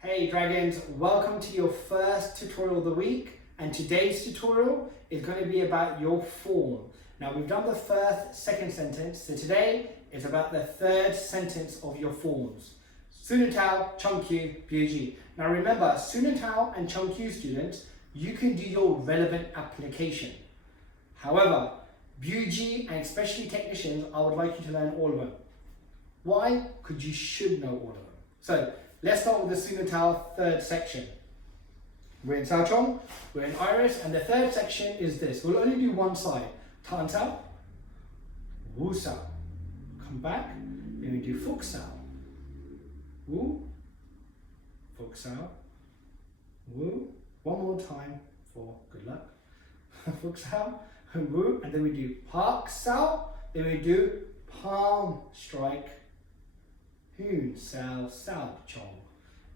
Hey Dragons, welcome to your first tutorial of the week, and today's tutorial is going to be about your form. Now we've done the first, second sentence, so today is about the third sentence of your forms. Sunutao, Chungkyu, BG. Now remember, Sunutao and Chungkyu students, you can do your relevant application. However, BG and especially technicians, I would like you to learn all of them. Why? Because you should know all of them. So let's start with the Sunutao third section. We're in Sao Chong, we're in Iris, and the third section is this. We'll only do one side. Tan Sao, Wu Sao. Come back, then we do Fuk Sao. Wu, Fuk Sao, Wu. One more time for good luck. Fuk Sao, Wu, and then we do Park Sao, then we do palm strike. Hoon, Sao, Sao, Chong.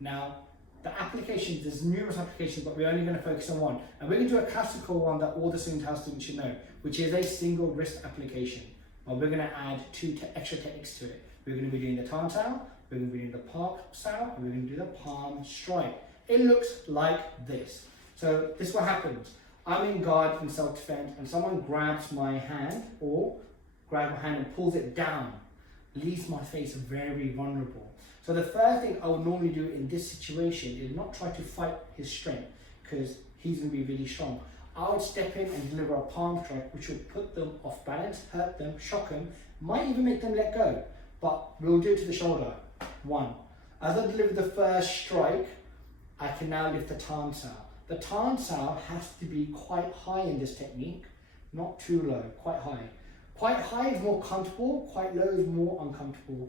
Now, the applications, there's numerous applications, but we're only going to focus on one. And we're going to do a classical one that all the Sunutao students should know, which is a single wrist application. But we're going to add two extra techniques to it. We're going to be doing the Tan Sao, we're going to be doing the Park Sao, and we're going to do the palm strike. It looks like this. So this is what happens. I'm in guard in self-defense, and someone grabs my hand, or grabs my hand and pulls it down. Leaves my face very vulnerable. So the first thing I would normally do in this situation is not try to fight his strength, because he's going to be really strong. I would step in and deliver a palm strike, which would put them off balance, hurt them, shock them, might even make them let go. But we'll do it to the shoulder. One. As I deliver the first strike, I can now lift the Tan Sao. The Tan Sao has to be quite high in this technique, not too low, quite high. Quite high is more comfortable, quite low is more uncomfortable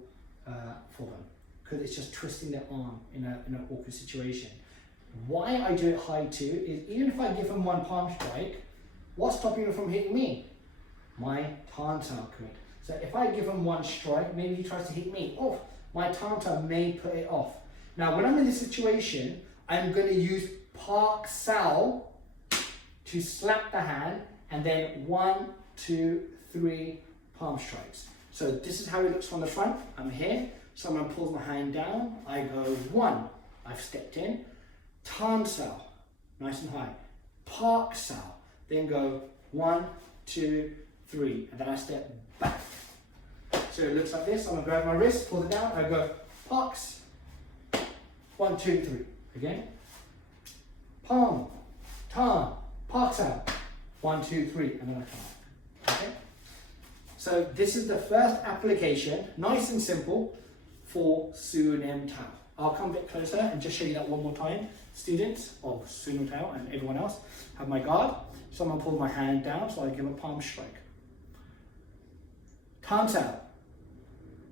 for them, because it's just twisting their arm in an awkward situation. Why I do it high too is even if I give them one palm strike, what's stopping them from hitting me? My Tan Sao could. So if I give him one strike, maybe he tries to hit me. Oh, my Tan Sao may put it off. Now when I'm in this situation, I'm going to use Park Sao to slap the hand, and then 1, 2, 3 palm strikes. So this is how it looks from the front. I'm here, someone pulls my hand down, I go 1, I've stepped in, Tan Sao, nice and high, Park Sao, then go 1, 2, 3, and then I step back. So it looks like this. I'm gonna grab my wrist, pull it down, I go Parks, 1, 2, 3, again, palm, Tan, Park Sao, 1, 2, 3, and then I come out. Okay? So this is the first application, nice and simple, for Sunutao. I'll come a bit closer and just show you that one more time. Students of Sunutao and everyone else have my guard. Someone pulled my hand down, so I give a palm strike. Tan Sao,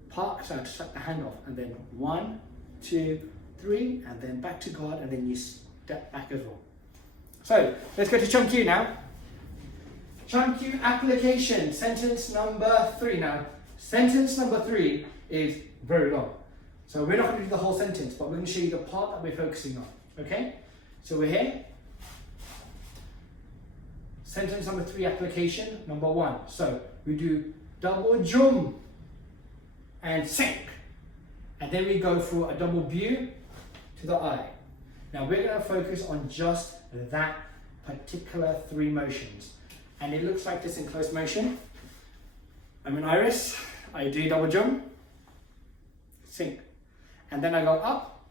Park Sao to slap the hand off, and then 1, 2, 3, and then back to guard, and then you step back as well. So let's go to Chungkyu now. Chungkyu application, sentence number 3. Now, sentence number 3 is very long. So we're not going to do the whole sentence, but we're going to show you the part that we're focusing on. Okay? So we're here. Sentence number 3 application, number 1. So we do double jump and sink. And then we go through a double view to the eye. Now we're going to focus on just that particular 3 motions. And it looks like this in close motion. I'm in Iris, I do double jump, sink, and then I go up,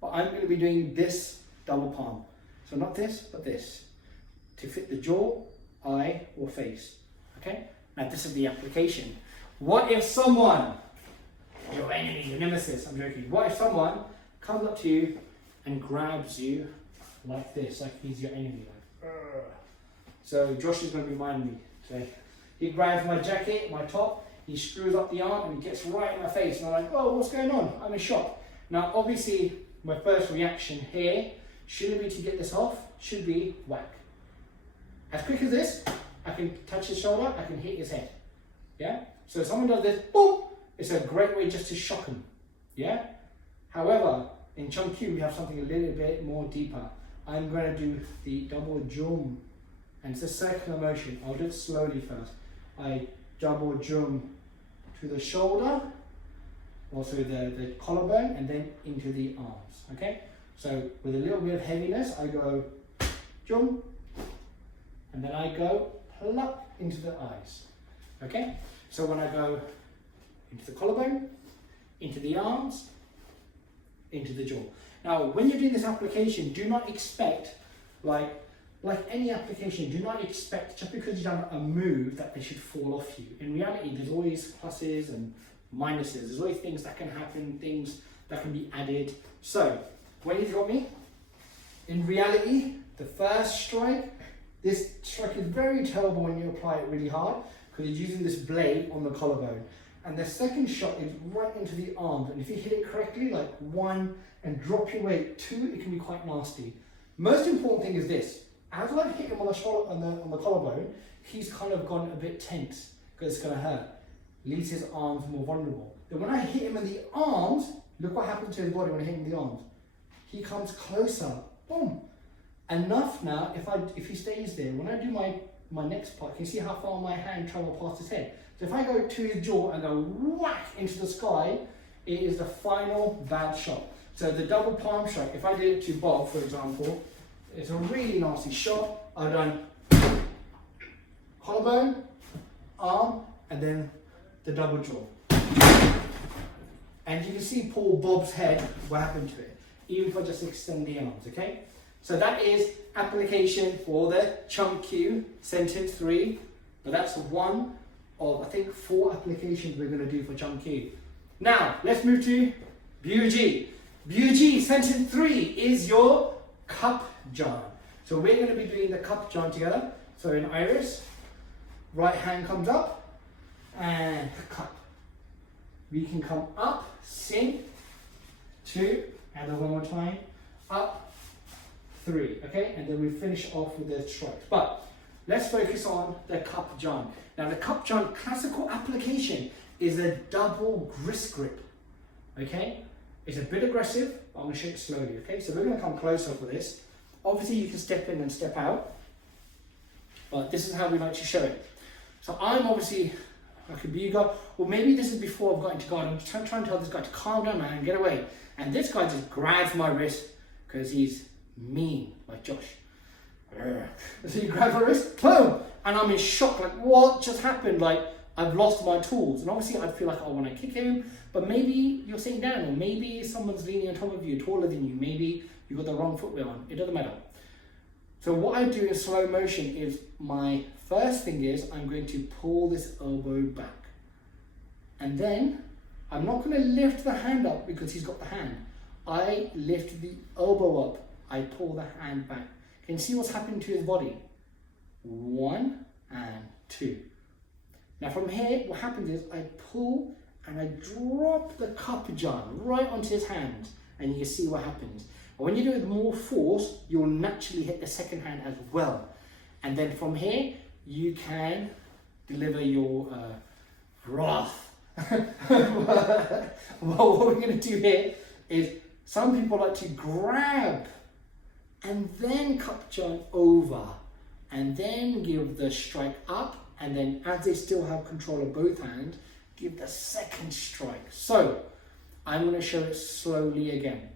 but I'm going to be doing this double palm. So not this, but this, to fit the jaw, eye, or face. Okay? Now this is the application. What if someone, your enemy, your nemesis, I'm joking, what if someone comes up to you and grabs you like this, like he's your enemy, like, so Josh is going to remind me. So he grabs my jacket, my top, he screws up the arm and he gets right in my face. And I'm like, oh, what's going on? I'm in shock. Now, obviously, my first reaction here shouldn't be to get this off, should be whack. As quick as this, I can touch his shoulder, I can hit his head. Yeah? So if someone does this, boom, it's a great way just to shock him. Yeah? However, in Chungkyu, we have something a little bit more deeper. I'm going to do the double jump. And it's a circular motion. I'll do it slowly first. I double jump to the shoulder, also the collarbone, and then into the arms, okay? So with a little bit of heaviness, I go jump, and then I go pluck into the eyes, okay? So when I go into the collarbone, into the arms, into the jaw. Now, when you're doing this application, do not expect, like any application, do not expect just because you've done a move that they should fall off you. In reality, there's always pluses and minuses. There's always things that can happen, things that can be added. So, when you've got me, in reality, the first strike, this strike is very terrible when you apply it really hard because it's using this blade on the collarbone. And the second shot is right into the arms. And if you hit it correctly, like 1 and drop your weight, 2, it can be quite nasty. Most important thing is this. As I hit him on the collarbone, he's kind of gone a bit tense because it's going to hurt. Leaves his arms more vulnerable. Then when I hit him in the arms, look what happens to his body when I hit him in the arms. He comes closer. Boom. Enough now, if he stays there, when I do my next part, can you see how far my hand travels past his head? So if I go to his jaw and go whack into the sky, it is the final bad shot. So the double palm strike, if I did it to Bob, for example, it's a really nasty shot. I've done collarbone, arm, and then the double jaw. And you can see Paul Bob's head, what happened to it, even if I just extend the arms, okay? So that is application for the chunk Q, sentence 3, but that's one of, I think, 4 applications we're going to do for chunk Q. Now, let's move to BUG. BUG, sentence 3 is your cup John. So we're going to be doing the cup John together. So in iris, right hand comes up, and cup. We can come up, sink, 2, and then one more time, up, 3, okay? And then we finish off with the strikes. But let's focus on the cup John. Now the cup John classical application is a double grist grip, okay? It's a bit aggressive, but I'm going to show it slowly, okay? So we're going to come closer for this. Obviously you can step in and step out, but this is how we like to show it. So I'm obviously like a bugle, or maybe this is before I've got into guard. I'm just trying to tell this guy to calm down, man, and get away. And this guy just grabs my wrist because he's mean, like Josh. So he grabs my wrist, boom, and I'm in shock, like what just happened? Like I've lost my tools. And obviously I feel like I want to kick him, but maybe you're sitting down, or maybe someone's leaning on top of you, taller than you, maybe you got the wrong footwear on, it doesn't matter. So what I do in slow motion is, my first thing is I'm going to pull this elbow back. And then I'm not going to lift the hand up because he's got the hand. I lift the elbow up, I pull the hand back. Can you see what's happening to his body? 1 and 2. Now from here, what happens is I pull and I drop the cup John right onto his hand, and you can see what happens. And when you do it with more force, you'll naturally hit the second hand as well. And then from here, you can deliver your wrath. Well, what we're going to do here is, some people like to grab and then cup John over, and then give the strike up, and then as they still have control of both hands, give the second strike. So I'm going to show it slowly again.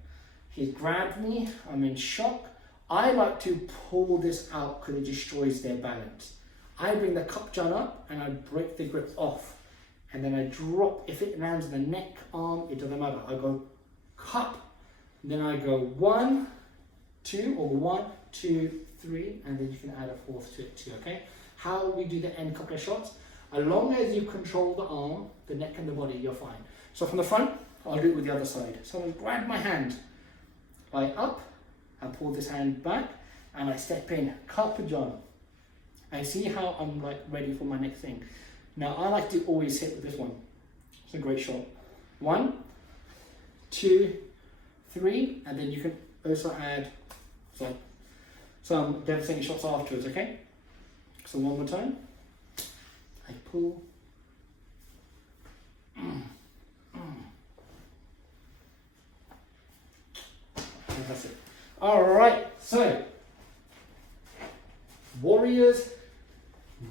He's grabbed me, I'm in shock. I like to pull this out because it destroys their balance. I bring the cup John up and I break the grip off, and then I drop. If it lands in the neck, arm, it doesn't matter. I go cup, then I go 1, 2, or 1, 2, 3, and then you can add a 4th to it too, okay? How we do the end couple of shots, as long as you control the arm, the neck and the body, you're fine. So from the front, I'll do it with the other side. So I grab my hand, I up, I pull this hand back, and I step in, cup John. I see how I'm like ready for my next thing. Now I like to always hit with this one. It's a great shot. 1, 2, 3, and then you can also add some devastating shots afterwards, okay? So one more time. I pull. Fantastic. All right, so warriors,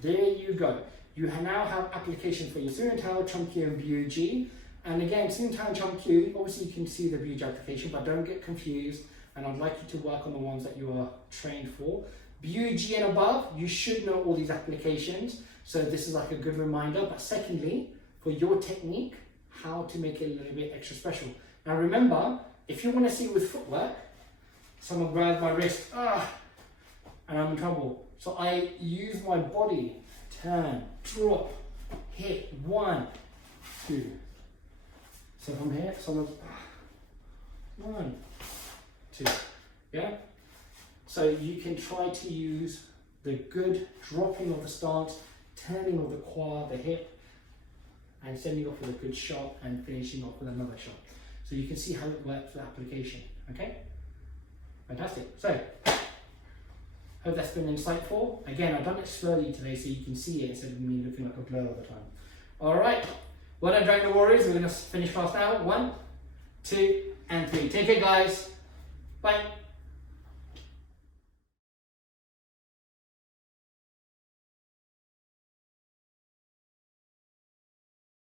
there you go. You now have application for your Zero Tao, Chunky, and BUG. And again, Sintan Chum Q, obviously you can see the Buj application, but don't get confused. And I'd like you to work on the ones that you are trained for. Buj and above, you should know all these applications. So this is like a good reminder. But secondly, for your technique, how to make it a little bit extra special. Now remember, if you want to see with footwork, someone grabs my wrist, and I'm in trouble. So I use my body, turn, drop, hit, 1, 2. So from here, someone's 1, 2, yeah? So you can try to use the good dropping of the stance, turning of the quad, the hip, and sending off with a good shot and finishing off with another shot. So you can see how it works for application, okay? Fantastic. So, hope that's been insightful. Again, I've done it slowly today so you can see it instead of me looking like a blur all the time. All right. Well done, Dragon Warriors. We're going to finish class now. 1, 2, and 3. Take care, guys. Bye.